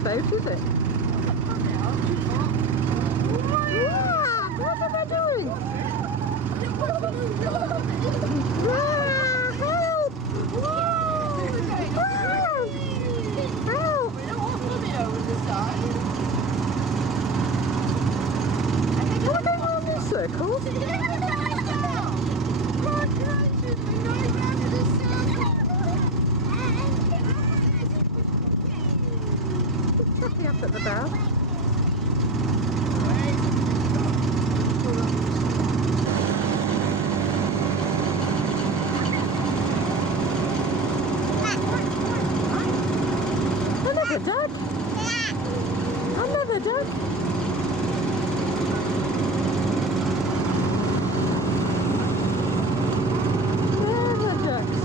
a boat, is it? Wow, what are they doing? Wow, help! Help! What are they going in circles? Happy up at the bow. Another duck? Another duck? There are the ducks.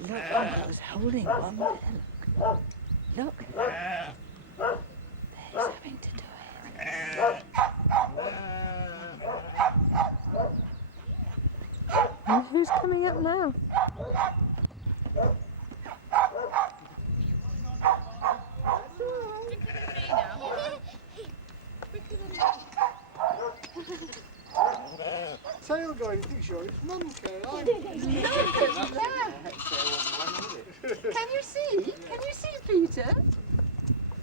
Look, I was holding one there. Look. Look. There's having to do it. And who's coming up now? Tail going, think sure it's Mum Caroline. Can you see? Can you see, Peter?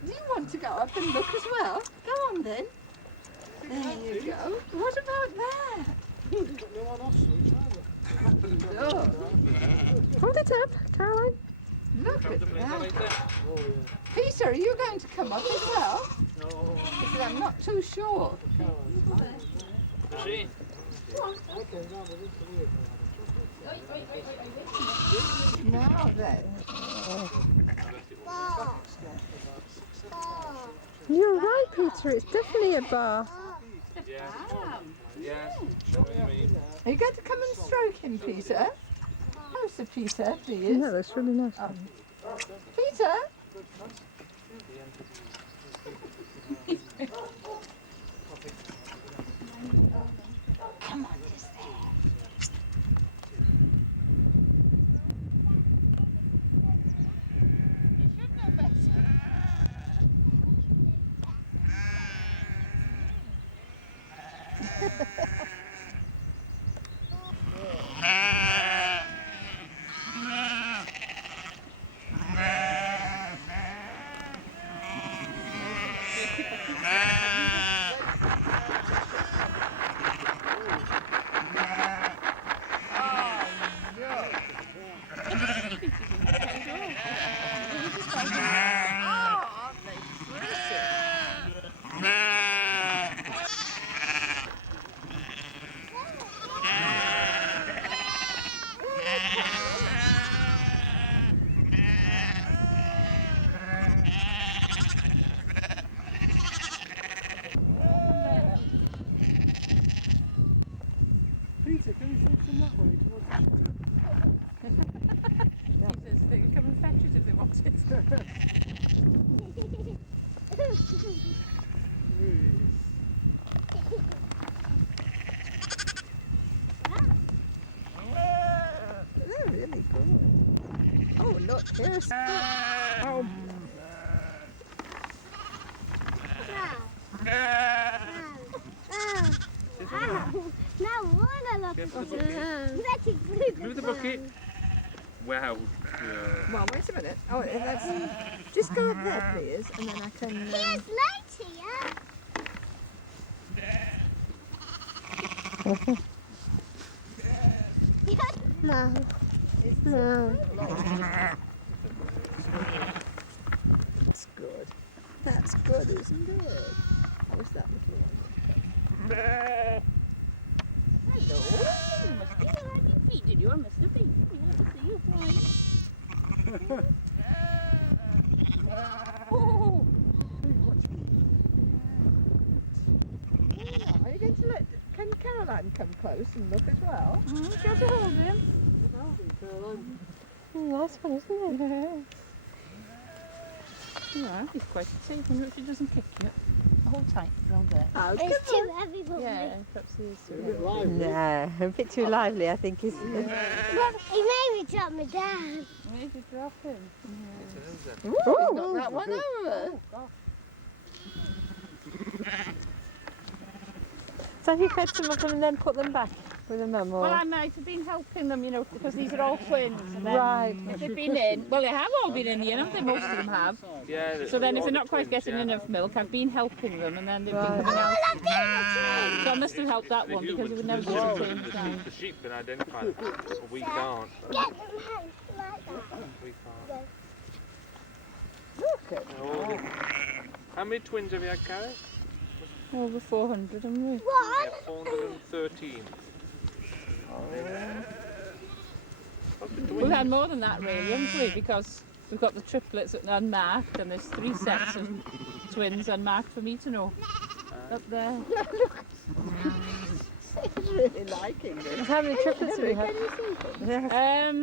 Do you want to go up and look as well? Go on then. There you go. What about there? Got no one off switch either. Look. Hold it up, Caroline. Look at that. Oh Peter, are you going to come up as well? yeah. No. Because I'm not too sure. I came down with this weird. Now then. You're right, Peter. It's definitely a bar. Yes. Are you going to come and stroke him, Peter? Closer, Peter, please. No, that's really nice. Peter? Come on, just there. You should know better. Peter, can you fix them that way towards the He says they can come and fetch it if they want it. They're really good. Oh, look, here's... Oh. Now wanna look at Move the bucket. Wow. Well, wait a minute. Oh, let's just go up there, please, and then I can... Here's light here. No. No. That's good. That's good, isn't it? What's that little one? Hello. You must be like you feet, did you? I must have been. We had to see you flying. Oh! Are you going to let... Can Caroline come close and look as well? She has to hold him. Nice one, isn't it? Yeah, he's quite safe. I wonder if she doesn't kick you. hold tight around there. Oh, It's too heavy for Yeah, me. perhaps it is. A bit lively. No, a bit too lively, I think, isn't it? Well, he made me drop me down. Where did you drop him? Ooh, he's knocked that one over. So have you fed some of them and then put them back with a mum? Or? Well, I might have been helping them, you know, because these are all twins. And then Right. if they've been in, well, they have all been in here, haven't they? Most of them have. Yeah. So then if they're not quite getting enough milk, I've been helping them, and then they've Right. been coming out. So I must have helped that one because it would never get the twins down. The sheep can identify them, but we can't. Get them hands like that. We can't. Look at Oh, how many twins have you had, Carrie? Over 400, haven't we? We One. have 413. We've had more than that, really, haven't we? Because we've got the triplets unmarked, and there's 3 sets of twins unmarked for me to know. Up there. He's really liking this. How many triplets have you had? Yeah.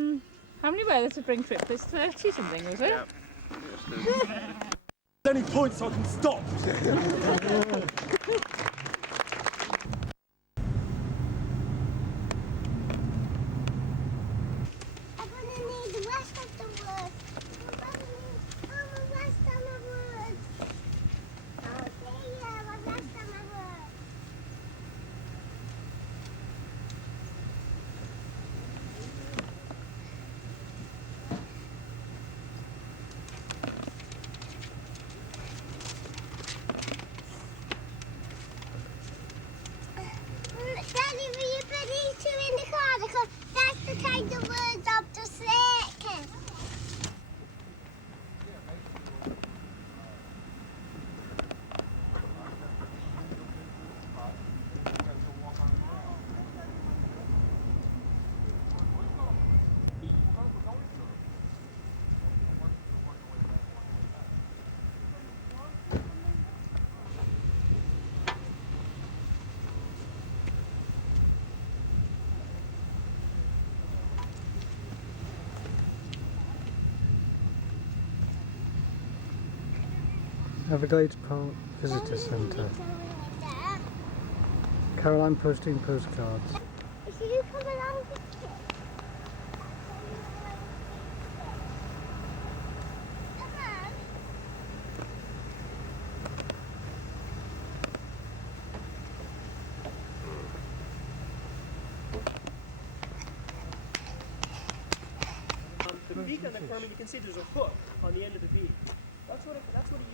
How many were there to bring triplets? 30 something, was it? Yeah. Any points I can stop. I'm gonna need the rest of the wood. I'm gonna need all the rest of the wood. Okay, yeah, the rest of the wood. Daddy, will you put these two in the car? Because that's the kind of words of the circus. Everglades Park Visitor Centre. Caroline posting postcards. Should you come along with me? Come on. The beak on the cormorant, you can see there's a hook on the end of the beak. That's what it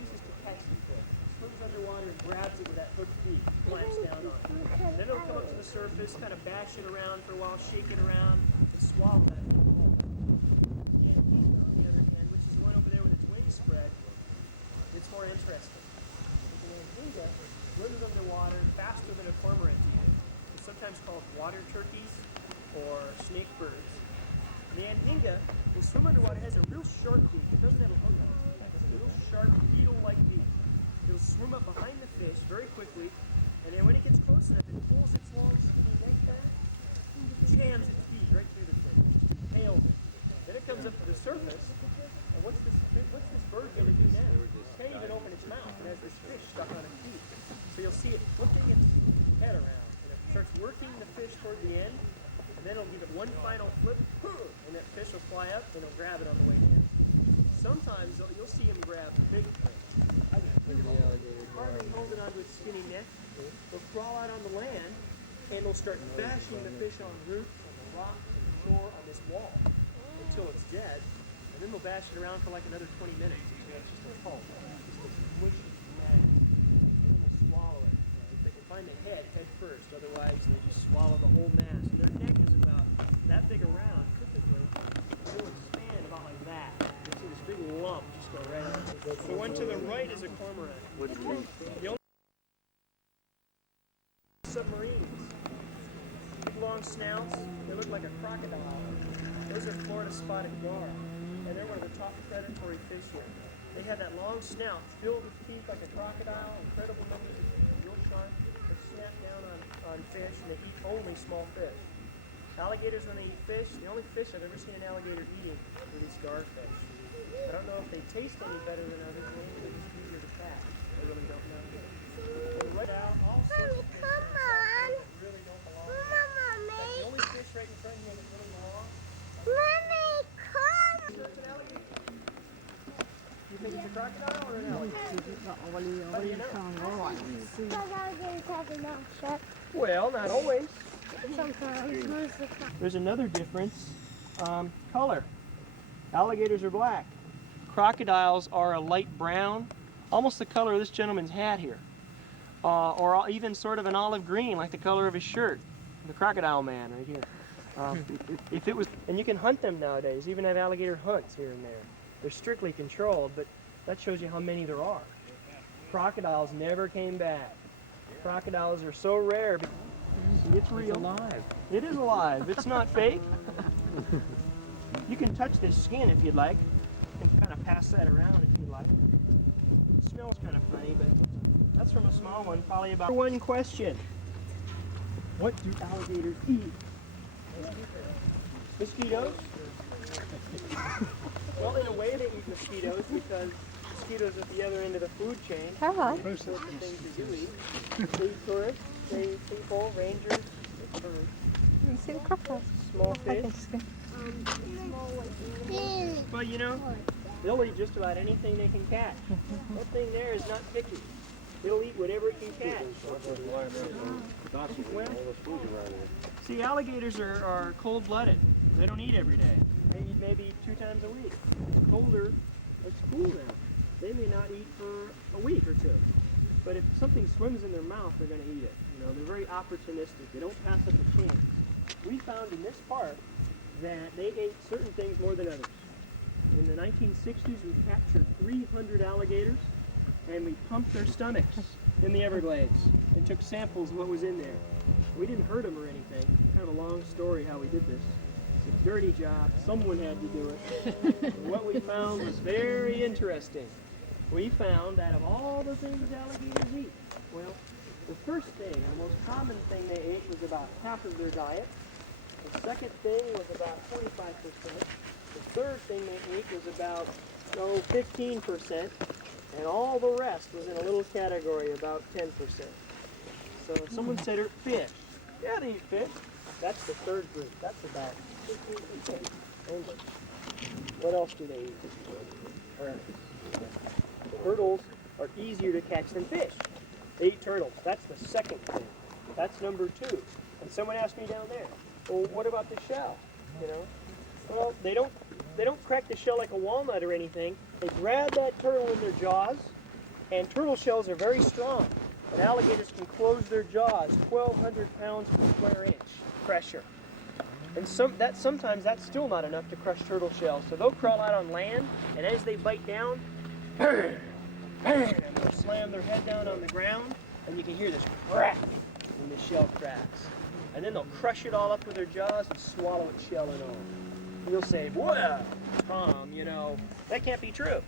uses to catch the fish. It swims underwater and grabs it with that hooked beak, clamps down on it. And then it'll come up to the surface, kind of bash it around for a while, shake it around, and swallow that whole. The anguilla, on the other hand, which is the one over there with its wings spread, it's more interesting. The anguilla swims underwater faster than a cormorant even. It's sometimes called water turkeys or snake birds. The anhinga will swim underwater. It has a real sharp beak. It doesn't have a hook on it. It has a real sharp beetle-like beak. It'll swim up behind the fish very quickly, and then when it gets close enough, it pulls its long skinny neck back, jams its beak right through the fish, tails it. Then it comes up to the surface, and what's this bird going to do now? It can't even open its mouth. It has this fish stuck on its beak. So you'll see it flipping its head around, and it starts working the fish toward the end. And then it'll give it one final flip, and that fish will fly up, and it'll grab it on the way down. Sometimes you'll see him grab big fish. Hardly holding onto its skinny neck. They'll crawl out on the land, and they'll start bashing the fish on roots, on the rock, on the shore, on this wall, until it's dead. And then they'll bash it around for like another 20 minutes. It's just a pulp. Just a squishy mass. And then they'll swallow it. They can find the head first, otherwise they just swallow the whole mass. And their neck is about that big around, typically. It'll expand about like that. You'll see this big lump just go right out. The one to the right is a cormorant. The only submarines. Big long snouts. They look like a crocodile. Those are Florida spotted gar. And they're one of the top predatory fish here. They have that long snout filled with teeth like a crocodile, incredible numbers of real sharp. They snap down on fish and they eat only small fish. Alligators, when they eat fish, the only fish I've ever seen an alligator eating are these garfish. I don't know if they taste any better than others, maybe they're just easier to catch. I really don't know. crocodile or an alligator? Because alligators have enough shut. Well, not always. Sometimes. Most of the time. There's another difference. Color. Alligators are black. Crocodiles are a light brown, almost the color of this gentleman's hat here. Or even sort of an olive green, like the color of his shirt. The crocodile man right here. If it was, and you can hunt them nowadays, even have alligator hunts here and there. They're strictly controlled, but that shows you how many there are. Crocodiles never came back. Crocodiles are so rare. It's real. It's alive. It is alive. It's not fake. You can touch this skin if you'd like. You can kind of pass that around if you'd like. It smells kind of funny, but that's from a small one, probably about one question. What do alligators eat? Mosquitoes? Well, in a way they eat mosquitoes because mosquitoes at the other end of the food chain. Come on. Those sorts of things they do eat. They eat tourists, they eat people, rangers, they eat birds, You see the crocodiles? small fish. Really? Well, you know, they'll eat just about anything they can catch. That thing there is not picky. It'll eat whatever it can catch. Well, see, alligators are cold-blooded. They don't eat every day. They eat maybe 2 times a week. It's colder. It's cool now. They may not eat for a week or 2. But if something swims in their mouth, they're going to eat it. You know, they're very opportunistic. They don't pass up a chance. We found in this park that they ate certain things more than others. In the 1960s, we captured 300 alligators, and we pumped their stomachs in the Everglades and took samples of what was in there. We didn't hurt them or anything. Kind of a long story how we did this. It's a dirty job. Someone had to do it. What we found was very interesting. We found that of all the things alligators eat, well, the first thing, the most common thing they ate was about half of their diet. The second thing was about 25%. The third thing they ate was about 15%. And all the rest was in a little category, about 10%. So if someone said fish, yeah, they eat fish. That's the third group. That's about 15%. And what else do they eat? Turtles are easier to catch than fish. They eat turtles. That's the second thing. That's number 2. And someone asked me down there, well, what about the shell? You know? Well, they don't crack the shell like a walnut or anything. They grab that turtle in their jaws, and turtle shells are very strong. And alligators can close their jaws 1,200 pounds per square inch pressure. And sometimes that's still not enough to crush turtle shells. So they'll crawl out on land, and as they bite down, and they'll slam their head down on the ground, and you can hear this crack when the shell cracks. And then they'll crush it all up with their jaws and swallow it shell and all. You'll say, well, Tom, you know, that can't be true.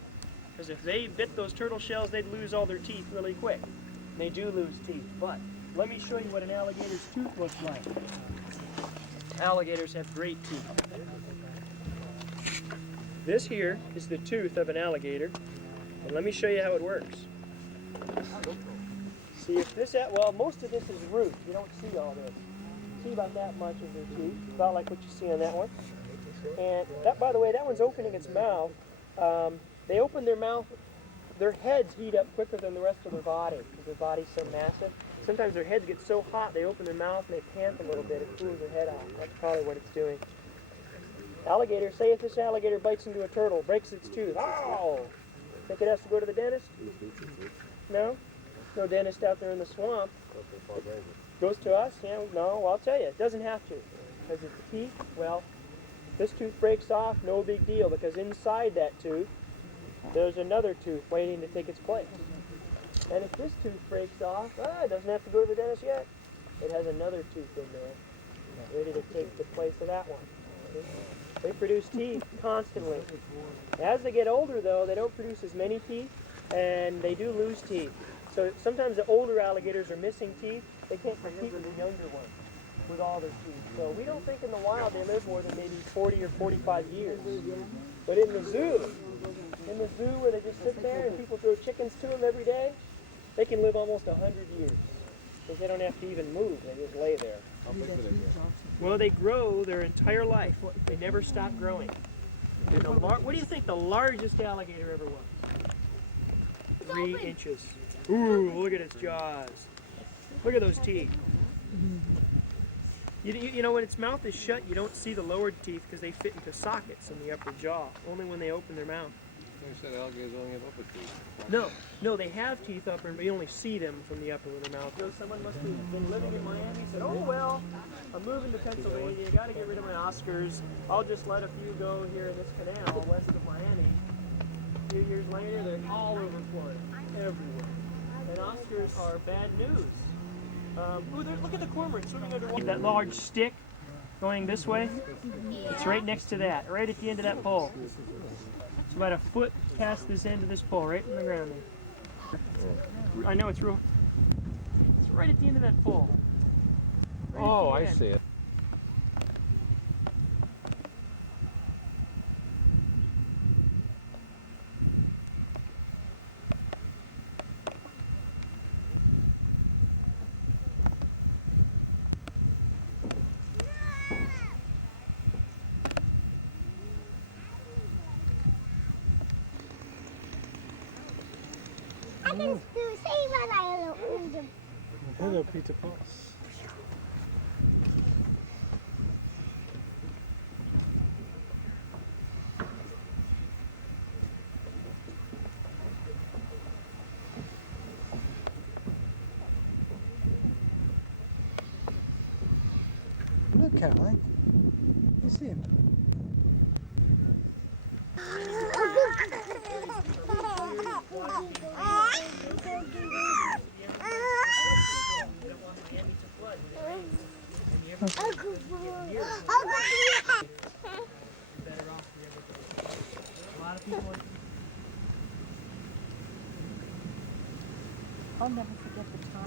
Because if they bit those turtle shells, they'd lose all their teeth really quick. They do lose teeth, but let me show you what an alligator's tooth looks like. Alligators have great teeth. This here is the tooth of an alligator, and let me show you how it works. See if this, well, most of this is root. You don't see all this. See about that much of their teeth, about like what you see on that one. And that, by the way, that one's opening its mouth. They open their mouth, their heads heat up quicker than the rest of their body because their body's so massive. Sometimes their heads get so hot they open their mouth and they pant a little bit. It cools their head off. That's probably what it's doing. Alligator, say if this alligator bites into a turtle, breaks its tooth. Ow! Think it has to go to the dentist? No? No dentist out there in the swamp. Goes to us? Yeah, no, well, I'll tell you, it doesn't have to. Because its teeth, well, this tooth breaks off, no big deal, because inside that tooth, there's another tooth waiting to take its place. And if this tooth breaks off, it doesn't have to go to the dentist yet. It has another tooth in there, ready to take the place of that one. They produce teeth constantly. As they get older, though, they don't produce as many teeth, and they do lose teeth. So sometimes the older alligators are missing teeth. They can't compete with the younger ones with all their teeth. So we don't think in the wild they live more than maybe 40 or 45 years. But in the zoo where they just sit there and people throw chickens to them every day, they can live almost 100 years. Because they don't have to even move, they just lay there. Well, they grow their entire life. They never stop growing. What do you think the largest alligator ever was? 3 inches. Ooh, look at its jaws. Look at those teeth. You know, when its mouth is shut, you don't see the lower teeth because they fit into sockets in the upper jaw, only when they open their mouth. They said alligators only have upper teeth. No, they have teeth upper, but you only see them from the upper of their mouth. So someone must have been living in Miami, said, oh well, I'm moving to Pennsylvania, got to get rid of my Oscars. I'll just let a few go here in this canal west of Miami. A few years later, they're all over Florida, everywhere. And Oscars are bad news. Look at the cormorant swimming underwater. That large stick going this way, it's right next to that, right at the end of that pole. It's about a foot past this end of this pole, right in the ground there. I know it's real. It's right at the end of that pole. Right at Oh, the I end. see it. I can see what I don't. Hello, Peter Potts. Look, Caroline. You see him? I'll never forget the time.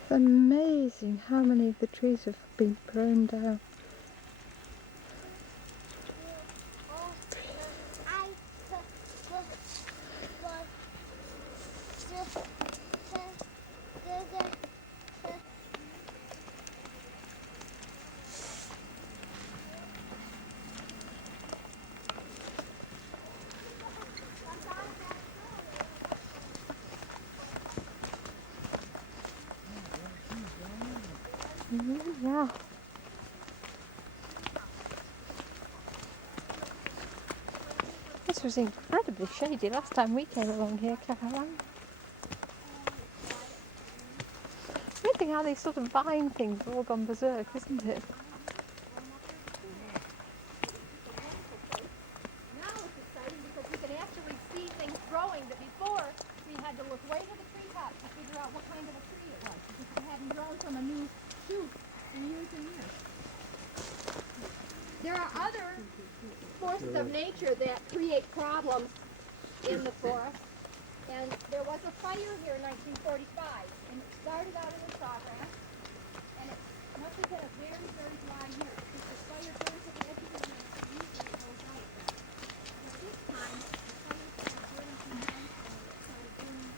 It's amazing how many of the trees have been blown down. Yeah. This was incredibly shady last time we came along here, Caroline. Amazing how these sort of vine things have all gone berserk, isn't it? Now it's exciting because we can actually see things growing that before we had to look way to the treetops to figure out what kind of a tree it was because it hadn't grown from a new shoot in years and years. There are other forces of nature that create problems in the forest. And there was a fire here in 1945, and it started out in the sawgrass, and it must have been a very, very dry year because the fire burns at the edge of the nest and usually it goes out again. But this time, the fire started burning from one side, it started burning on the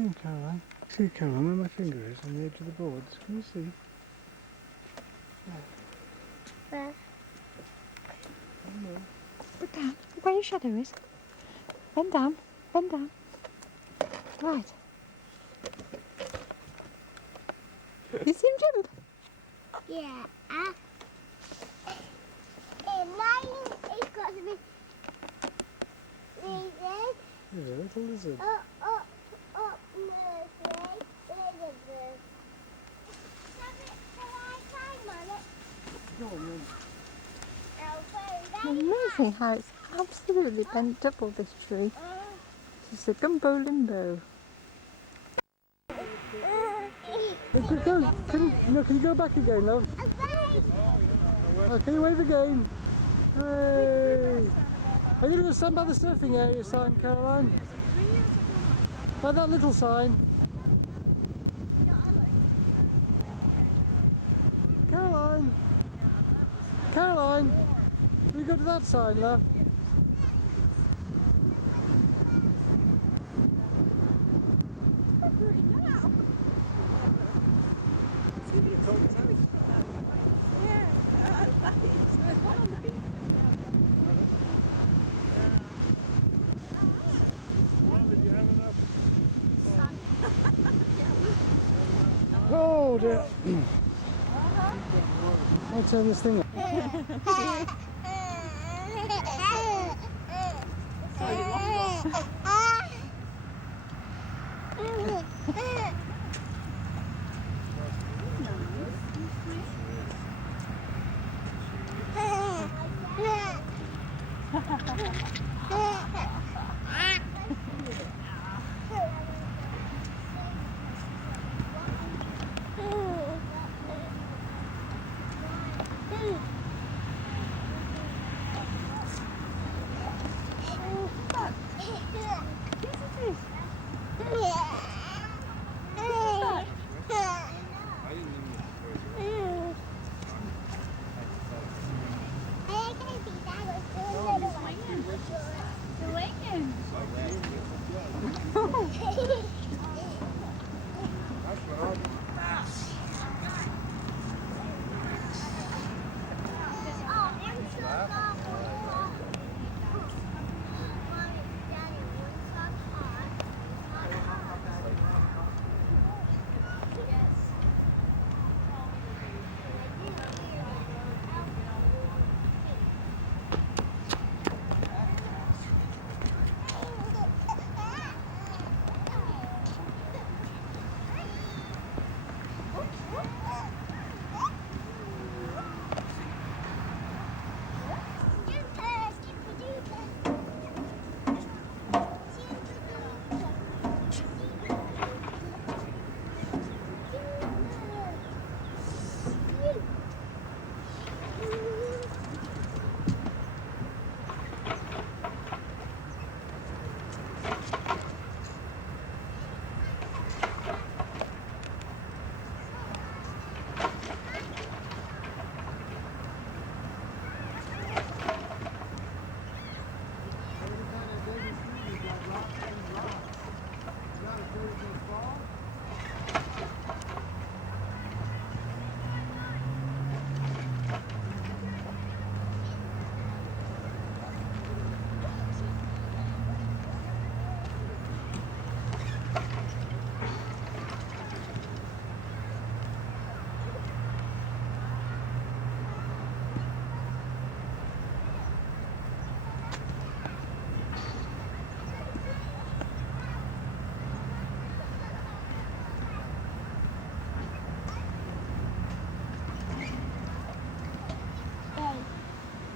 again, Caroline. See, Caroline, where my finger is on the edge of the boards. Can you see? Where? Look down. Look where your shadow is. Bend down. Bend down. Right. You see him jump? Yeah. Mine is got to be lizard. There's a little lizard. Go on then. Amazing how it's absolutely bent double, this tree. It's a gumbo limbo. Can you go back again, love? Can you wave again? Hey! Are you going to stand by the surfing area sign, Caroline? By that little sign. Caroline! Caroline! Will you go to that sign, love? Oh dear. I'll turn this thing up.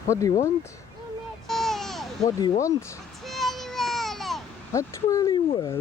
What do you want? What do you want? A twirly whirly.